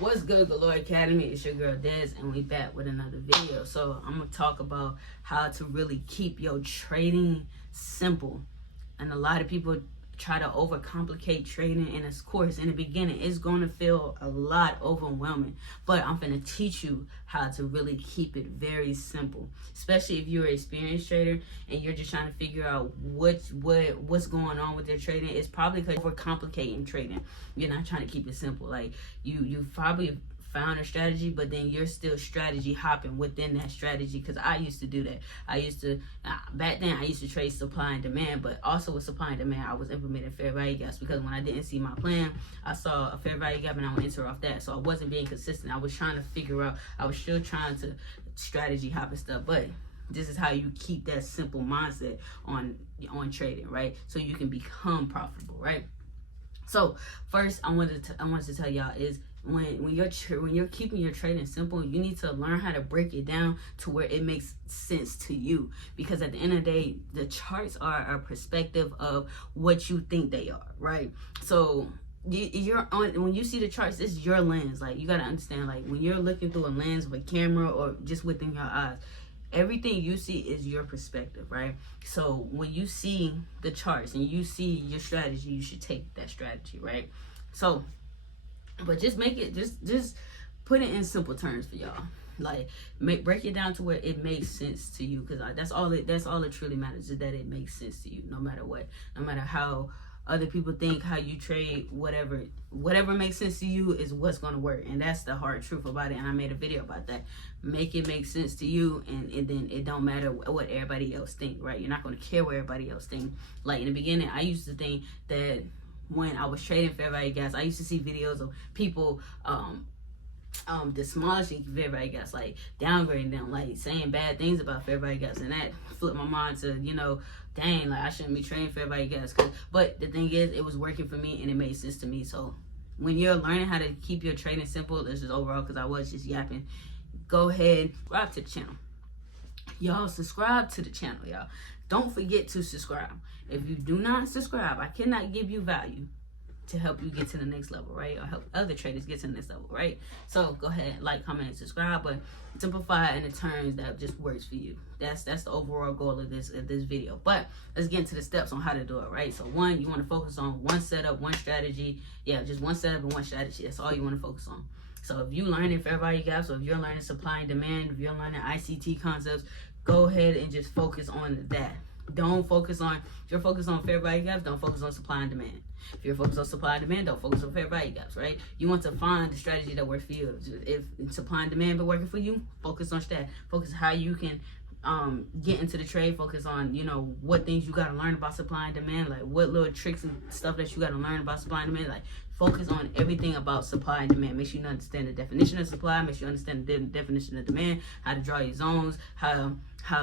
What's good, Galore Academy? It's your girl Des, and we back with another video. So I'm gonna talk about how to really keep your trading simple. And a lot of people try to overcomplicate trading, and of course in the beginning it's going to feel a lot overwhelming, but I'm going to teach you how to really keep it very simple, especially if you're an experienced trader and you're just trying to figure out what's going on with your trading. It's probably because you're overcomplicating trading. You're not trying to keep it simple. Like you probably found a strategy, but then you're still strategy hopping within that strategy. Because I used to do that. I used to back then I used to trade supply and demand, but also with supply and demand I was implementing fair value gaps, because when I didn't see my plan, I saw a fair value gap and I would enter off that. So I wasn't being consistent. I was trying to figure out, I was still trying to strategy hop and stuff, but this is how you keep that simple mindset on trading, right? So you can become profitable, right? So first I wanted to tell y'all is when you're keeping your trading simple, you need to learn how to break it down to where it makes sense to you. Because at the end of the day, the charts are a perspective of what you think they are, right? So when you see the charts, it's your lens. Like, you got to understand, like, when you're looking through a lens of a camera or just within your eyes, everything you see is your perspective, right? So when you see the charts and you see your strategy, you should take that strategy, right? So but just make it, just put it in simple terms for y'all. Like, break it down to where it makes sense to you, because that's all it truly matters, is that it makes sense to you, no matter what, no matter how other people think, how you trade, whatever makes sense to you is what's going to work. And that's the hard truth about it. And I made a video about that. Make it make sense to you, and then it don't matter what everybody else think, right? You're not going to care what everybody else think. Like, in the beginning, I used to think that when I was trading fair value gaps, I used to see videos of people demolishing fair value gaps, like downgrading them, like saying bad things about fair value gaps, and that flipped my mind to, dang, like, I shouldn't be trading fair value gaps. But the thing is, it was working for me and it made sense to me. So when you're learning how to keep your trading simple, this is overall, because I was just yapping, go ahead, subscribe to the channel. Y'all subscribe to the channel, y'all. Don't forget to subscribe. If you do not subscribe, I cannot give you value to help you get to the next level, right? Or help other traders get to the next level, right? So go ahead, like, comment, and subscribe, but simplify it in the terms that just works for you. That's the overall goal of this video. But let's get into the steps on how to do it, right? So one, you want to focus on one setup, one strategy. Yeah, just one setup and one strategy. That's all you want to focus on. So if you're learning fair value gaps, or if you're learning supply and demand, if you're learning ICT concepts, go ahead and just focus on that. Don't focus on, if you're focused on fair value gaps, don't focus on supply and demand. If you're focused on supply and demand, don't focus on fair value gaps, right? You want to find the strategy that works for you. If supply and demand been working for you, focus on that. Focus how you can get into the trade. Focus on, what things you got to learn about supply and demand, like what little tricks and stuff that you got to learn about supply and demand. Like, focus on everything about supply and demand. Make sure you understand the definition of supply. Make sure you understand the definition of demand, how to draw your zones, how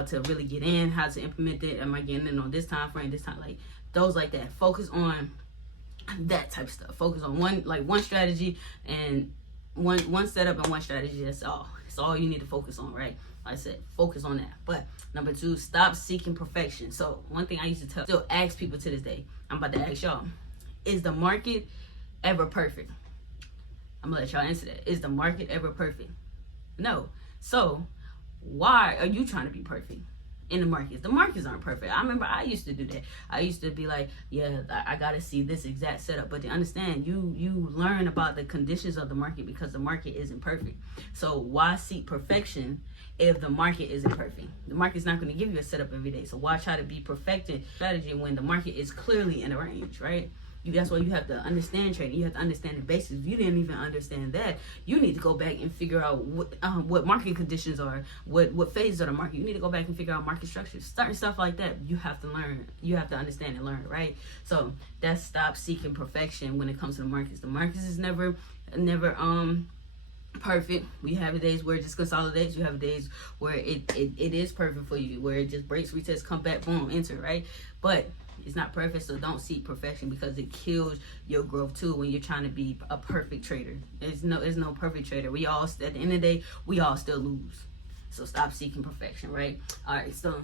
to really get in, how to implement it. Am I getting in on this time frame, this time, like those like that. Focus on that type of stuff. Focus on one strategy and one setup and one strategy. That's all. That's all you need to focus on, right? Like I said, focus on that. But number two, stop seeking perfection. So one thing I used to still ask people to this day, I'm about to ask y'all, is the market ever perfect? I'm gonna let y'all answer that. Is the market ever perfect? No. So why are you trying to be perfect in the markets? The markets aren't perfect. I remember I used to do that. I used to be like, yeah, I gotta see this exact setup. But to understand, you learn about the conditions of the market because the market isn't perfect. So why seek perfection if the market isn't perfect? The market's not going to give you a setup every day. So why try to be perfected strategy when the market is clearly in a range, right? That's why you have to understand trading. You have to understand the basics. If you didn't even understand that, you need to go back and figure out what market conditions are, what phases of the market. You need to go back and figure out market structures, certain stuff like that. You have to learn. You have to understand and learn, right? So that's stop seeking perfection when it comes to the markets. The markets is never perfect. We have days where it just consolidates. You have days where it is perfect for you, where it just breaks, retests, come back, boom, enter, right? But it's not perfect, so don't seek perfection, because it kills your growth too when you're trying to be a perfect trader. There's no perfect trader. We all, at the end of the day, we all still lose. So stop seeking perfection, right? All right, so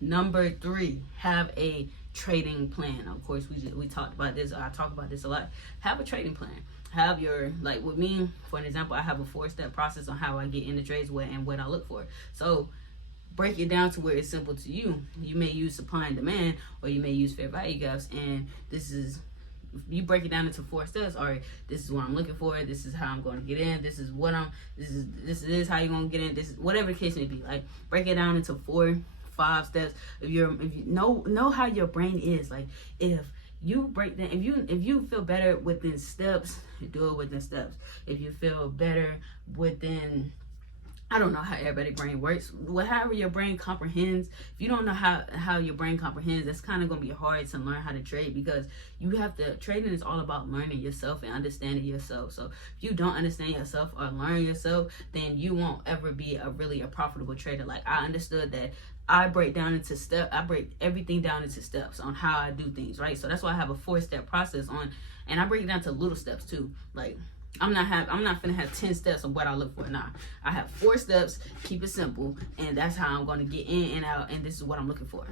number three, have a trading plan. Of course, we talked about this. I talk about this a lot. Have a trading plan. have your, like with me, for an example, I have a 4-step process on how I get into trades, and what I look for. So break it down to where it's simple to you. You may use supply and demand, or you may use fair value gaps, and this is, you break it down into 4 steps. All right, this is what I'm looking for. This is how I'm going to get in. This is what this is how you're going to get in. This is whatever the case may be. Like, break it down into 4, 5 steps. If you know how your brain is, like, if you break down, if you feel better within steps, do it within steps. If you feel better within, I don't know how everybody's brain works. However your brain comprehends, if you don't know how your brain comprehends, that's kind of going to be hard to learn how to trade, because you have to, trading is all about learning yourself and understanding yourself. So if you don't understand yourself or learn yourself, then you won't ever be a profitable trader. Like, I understood that I break everything down into steps on how I do things, right? So that's why I have a 4-step process on, and I break it down to little steps too. Like, I'm not gonna have 10 steps of what I look for. Nah, I have 4 steps, keep it simple, and that's how I'm gonna get in and out, and this is what I'm looking for.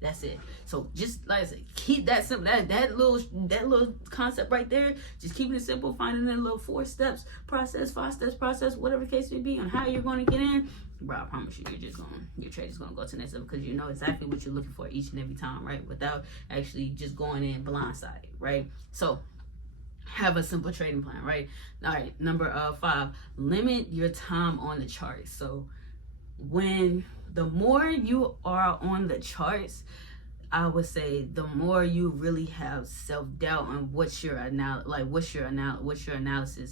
That's it. So just like I said, keep that simple. That little concept right there, just keeping it simple, finding that little 4 steps process, 5 steps process, whatever the case may be, on how you're gonna get in. Bro, I promise you, your trade is gonna go to the next level, because you know exactly what you're looking for each and every time, right? Without actually just going in blindsided, right? So have a simple trading plan, right? All right, number 5, limit your time on the charts. So the more you are on the charts, I would say the more you really have self-doubt on what your analysis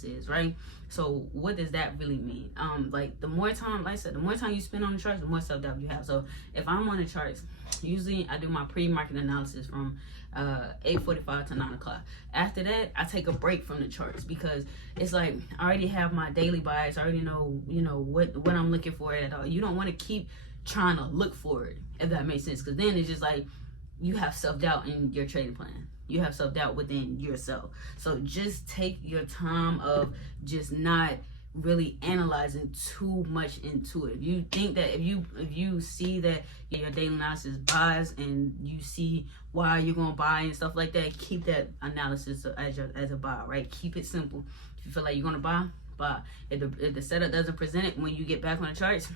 is, right? So what does that really mean? Like, the more time, like I said, the more time you spend on the charts, the more self-doubt you have. So if I'm on the charts, usually I do my pre-market analysis from 8:45 to 9 o'clock. After that, I take a break from the charts, because it's like I already have my daily bias. I already know, what I'm looking for at all. You don't want to keep trying to look for it, if that makes sense, because then it's just like you have self-doubt in your trading plan. You have self-doubt within yourself. So just take your time of just not really analyzing too much into it. If you think that, if you see that your daily analysis buys, and you see why you're gonna buy and stuff like that, keep that analysis as a buy, right? Keep it simple. If you feel like you're gonna buy. If the setup doesn't present it when you get back on the charts,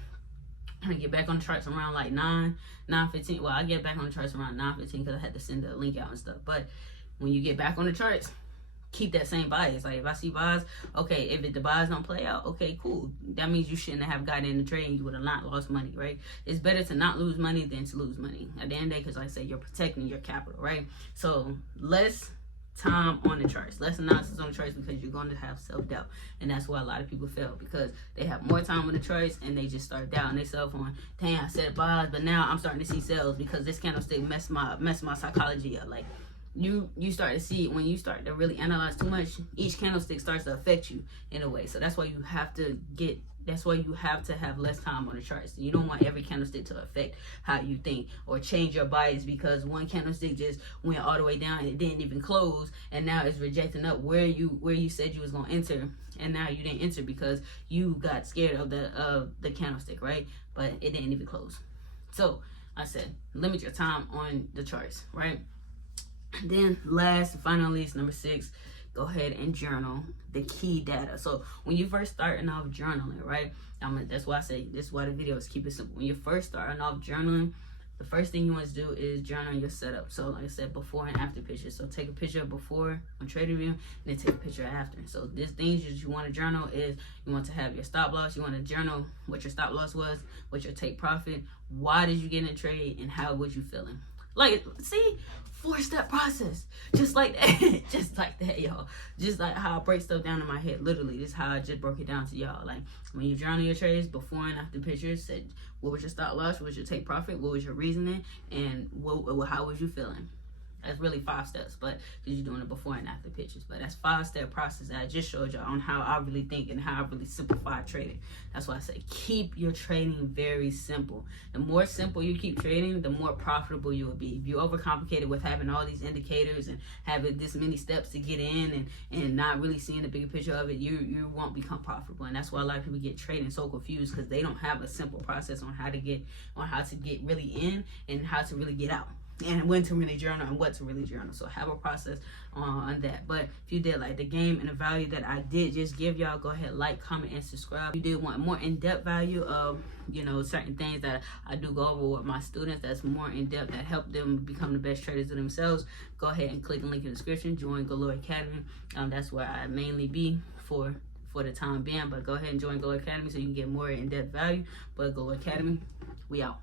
I get back on the charts around like 9:15. Well, I get back on the charts around 9:15 because I had to send the link out and stuff. But when you get back on the charts, keep that same bias. Like, if I see buys, okay, if the buys don't play out, okay, cool. That means you shouldn't have gotten in the trade, and you would have not lost money, right? It's better to not lose money than to lose money at the end of the day, because like I said, you're protecting your capital, right? So less time on the charts, less analysis on the charts, because you're going to have self-doubt, and that's why a lot of people fail, because they have more time on the charts and they just start doubting themselves on, dang, I said buys, but now I'm starting to see sells because this candlestick mess my psychology up. Like, you start to see, when you start to really analyze too much, each candlestick starts to affect you in a way. So that's why you have to have less time on the charts. You don't want every candlestick to affect how you think or change your bias, because one candlestick just went all the way down and it didn't even close, and now it's rejecting up where you said you was gonna enter, and now you didn't enter because you got scared of the candlestick, right? But it didn't even close. So I said, limit your time on the charts, right? Then last and finally, number 6, go ahead and journal the key data. So when you first starting off journaling, right? That's why I say, this is why the video is keep it simple. When you're first starting off journaling, the first thing you want to do is journal your setup. So like I said, before and after pictures. So take a picture of before on TradingView, and then take a picture after. So these things that you want to journal is, you want to have your stop loss. You want to journal what your stop loss was, what your take profit, why did you get in a trade, and how was you feeling. Like, see, 4-step process, just like that. Just like that, y'all. Just like how I break stuff down in my head. Literally, this is how I just broke it down to y'all. Like, when you journal your trades, before and after pictures, said what was your stop loss, what was your take profit, what was your reasoning, and how was you feeling. That's really 5 steps, but because you're doing it before and after pictures. But that's 5-step process that I just showed y'all on how I really think and how I really simplify trading. That's why I say keep your trading very simple. The more simple you keep trading, the more profitable you will be. If you overcomplicate it with having all these indicators and having this many steps to get in and not really seeing the bigger picture of it, you won't become profitable. And that's why a lot of people get trading so confused, because they don't have a simple process on how to get really in and how to really get out. and when to really journal and what to really journal. So have a process on that. But if you did like the game and the value that I did just give y'all, go ahead, like, comment, and subscribe. If you did want more in-depth value of, you know, certain things that I do go over with my students that's more in-depth, that help them become the best traders of themselves, go ahead and click the link in the description. Join Galore Academy. That's where I mainly be for the time being. But go ahead and join Galore Academy so you can get more in-depth value. But Galore Academy, we out.